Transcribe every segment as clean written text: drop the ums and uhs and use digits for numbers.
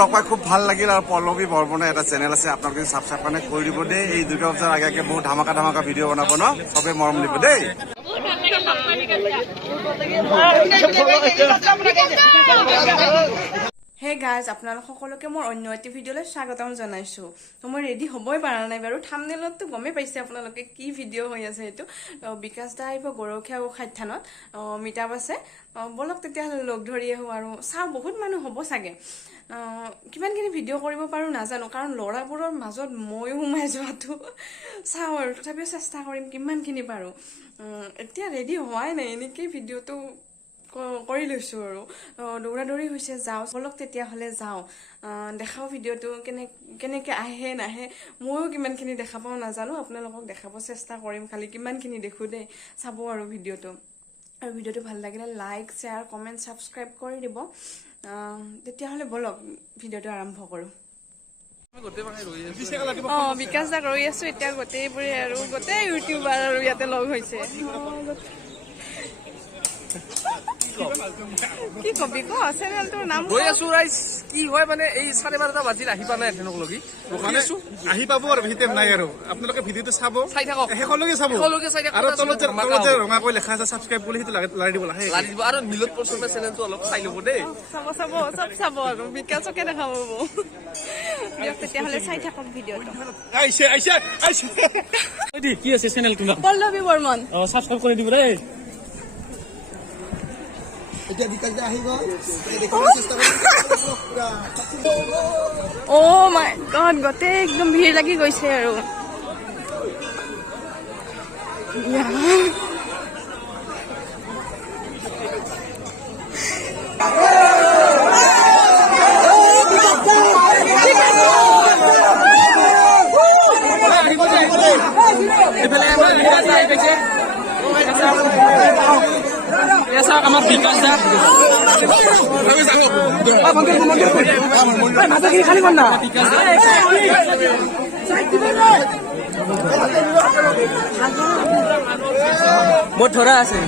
লগ পাই খুব ভাল লাগিল আৰু পল্লৱী বৰ্মনে এটা চেনেল আছে আপোনালোকে সাবস্ক্ৰাইব কাৰণে কৰি দিব দেই এই দুৰ্গা পূজাৰ আগে বহুত ধামাকা ভিডিঅ' বনাব ন সবে মৰম দিব দেই হে গাইজ আপোনালোক সকলোকে মোৰ অন্য এটি ভিডিঅ'লৈ স্বাগতম জনাইছো তো মই ৰেডি হ'বই পৰা নাই বাৰু থাম্বনেইলতো গমেই পাইছে আপোনালোকে কি ভিডিঅ' হৈ আছে এইটো বিকাশ দা আহিব গৰখীয়া গোসাঁই থানত মিটাপ আছে বলক তেতিয়াহ'লে লগ ধৰি আহোঁ আৰু চাওঁ বহুত মানুহ হ'ব চাগে কিমানখিনি ভিডিঅ' কৰিব পাৰোঁ নাজানো কাৰণ ল'ৰাবোৰৰ মাজত ময়ো সোমাই যোৱাটো চাওঁ আৰু তথাপিও চেষ্টা কৰিম কিমানখিনি পাৰোঁ এতিয়া ৰেডি হোৱাই নাই এনেকেই ভিডিঅ'টো কৰি লৈছোঁ আৰু দৌৰা দৌৰি হৈছে যাওঁ বলক তেতিয়াহ'লে যাওঁ দেখাওঁ ভিডিঅ'টো কেনেকৈ আহে নাহে ময়ো কিমানখিনি দেখা পাওঁ নাজানো আপোনালোকক দেখাব চেষ্টা কৰিম খালি কিমানখিনি দেখোঁ দেই চাব আৰু ভিডিঅ'টো ভাল লাগিলে লাইক শ্বেয়াৰ কমেণ্ট ছাবস্ক্ৰাইব কৰি দিব তেতিয়াহ'লে বলক ভিডিঅ'টো আৰম্ভ কৰোঁ বিকাশ দাক ৰৈ আছোঁ এতিয়া গোটেইবোৰে আৰু গোটেই ইউটিউবাৰ আৰু ইয়াতে লগ হৈছে কি কবি ক চেনেলটোৰ নাম গৈ আছো ৰাইজ কি হয় মানে এই 12:30 বাজিল আহি পা নাই এখনক লগি আহি পাব আৰু ভিতৰত নাই আৰু আপোনালোকে ভিডিঅ'টো চাব চাই থাকক শেষলৈকে চাব আৰু তলত যে ৰঙাকৈ লেখা আছে ছাবস্ক্ৰাইব কৰি সেইটো লাগি দিব লাগে আৰু নীলত পছন্দৰ চেনেলটো অলপ চাই ল'ব দেই চাব চব চাব আৰু বিকাশকে দেখাব দিয়ক তেতিয়াহ'লে চাই থাকক ভিডিঅ'টো কি আছে চেনেলটো নাম পল্লৱী বৰ্মন ছাবস্ক্ৰাইব কৰি দিব দেই অ' মাই গড গোটেই একদম ভিৰ লাগি গৈছে আৰু আমাৰ বিকাশ দা খালি কর না মোট ধরা আছে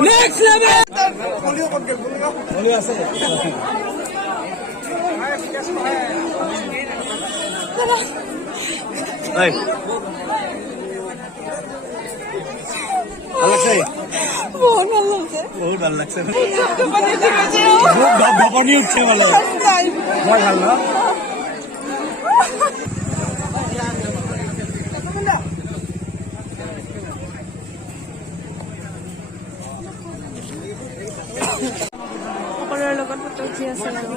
Next level! Hey. বহুত ভাল লাগছে ভগনি উঠছে ভালো মই ভাল না সকলোৰে লগত ফটো উঠি আছে আৰু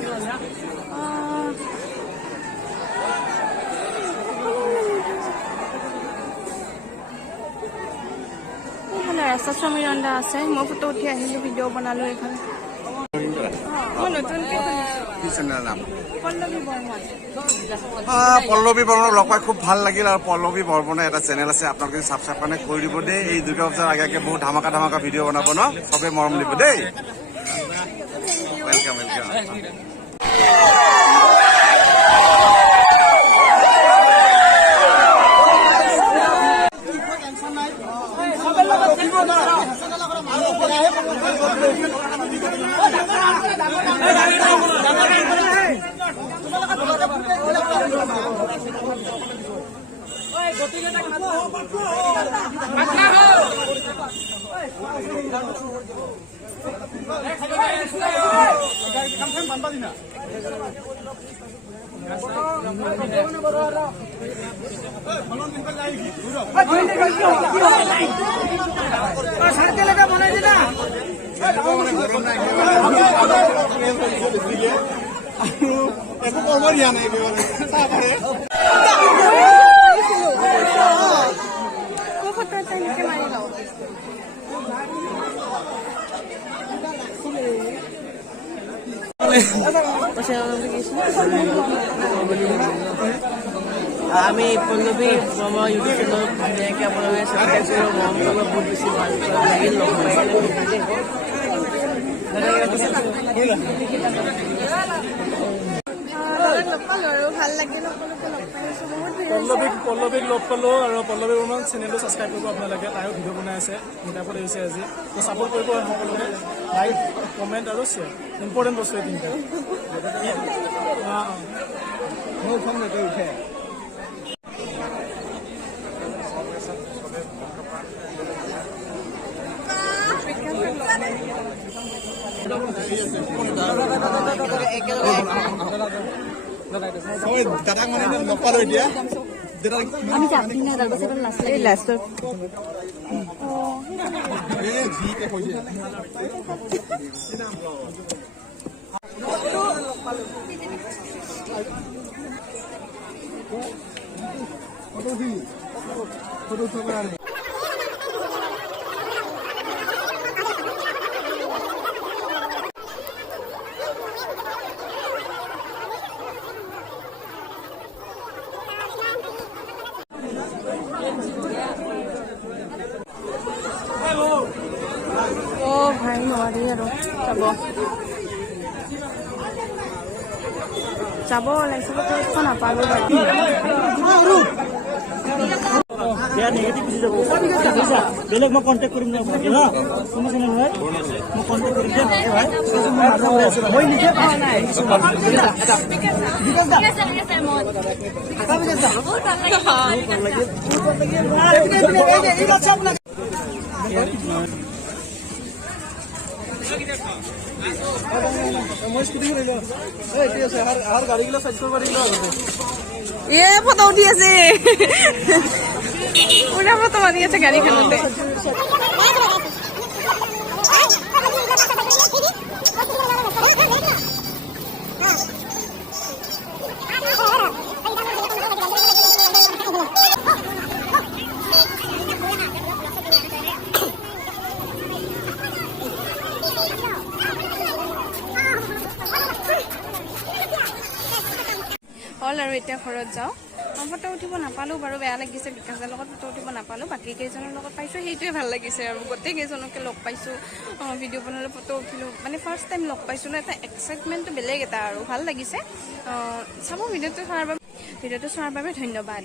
এইফালে ৰাস্তা সমীৰণ্ডা আছে মই ফটো উঠি আহিলোঁ ভিডিঅ' বনালোঁ এইফালে মই নতুনকৈ পল্লৱী বৰ্মনক লগ পাই খুব ভাল লাগিল আৰু পল্লৱী বৰ্মনে এটা চেনেল আছে আপোনালোকে সাবস্ক্ৰাইব কাৰণে কৰি দিব দেই এই দুৰ্গা পূজাৰ আগে বহুত ধামাকা ভিডিঅ' বনাব ন সবে মৰম দিব দেই ৱেলকাম একো কব দিয়া নাই আমি পল্লৱী আমাৰ ইউটিউব চেনেল ধুনীয়াকৈ আপোনালোকে ছাবস্ক্ৰাইব কৰিব মৰম কৰিব বহুত বেছি ভাল লাগিল লগ পাই লগ পালো আৰু ভাল লাগিল সকলোকে লগ পাইছো বহুত পল্লৱীক লগ পালোঁ আৰু পল্লৱী বৰ্মন চেনেলটো ছাবস্ক্ৰাইব কৰিব আপোনালোকে তাইও ভিডিঅ' বনাই আছে মিটাপত আহিছে আজি তো ছাপোৰ্ট কৰিব সকলোকে লাইক কমেণ্ট আৰু শ্বেয়াৰ ইম্পৰ্টেণ্ট বস্তু এই তিনিটা মোৰ ফোন নকৰি উঠে দাদাক মানে নপালো এতিয়া আমি যাবি না তাৰ পাছত নাছিলে এই লাষ্টৰ ভাই নোৱাৰি আৰু যাব ওলাইছে নাপালো বেলেগ মই কণ্টেক্ট কৰিম না ভাই হা শুনিছে নহয় মই কণ্টেক্ট কৰিম দে ভাই মই নিজে পোৱা নাই মই স্কুটি কৰিলো ঠিক আছে আৰু গাড়ীগিলা চাইড কৰিব পাৰিলো এ ফটো উঠি আছে পুৰা ফটো মাৰি আছে গাড়ীখনতে হ'ল আৰু এতিয়া ঘৰত যাওঁ ফটো উঠিব নাপালোঁ বাৰু বেয়া লাগিছে বিকাশৰ লগত ফটো উঠিব নাপালোঁ বাকী কেইজনৰ লগত পাইছোঁ সেইটোৱে ভাল লাগিছে আৰু গোটেই কেইজনকে লগ পাইছোঁ ভিডিঅ' বনালোঁ ফটো উঠিলোঁ মানে ফাৰ্ষ্ট টাইম লগ পাইছোঁ ন এটা এক্সাইটমেণ্টটো বেলেগ এটা আৰু ভাল লাগিছে চাব ভিডিঅ'টো চোৱাৰ বাবে ধন্যবাদ।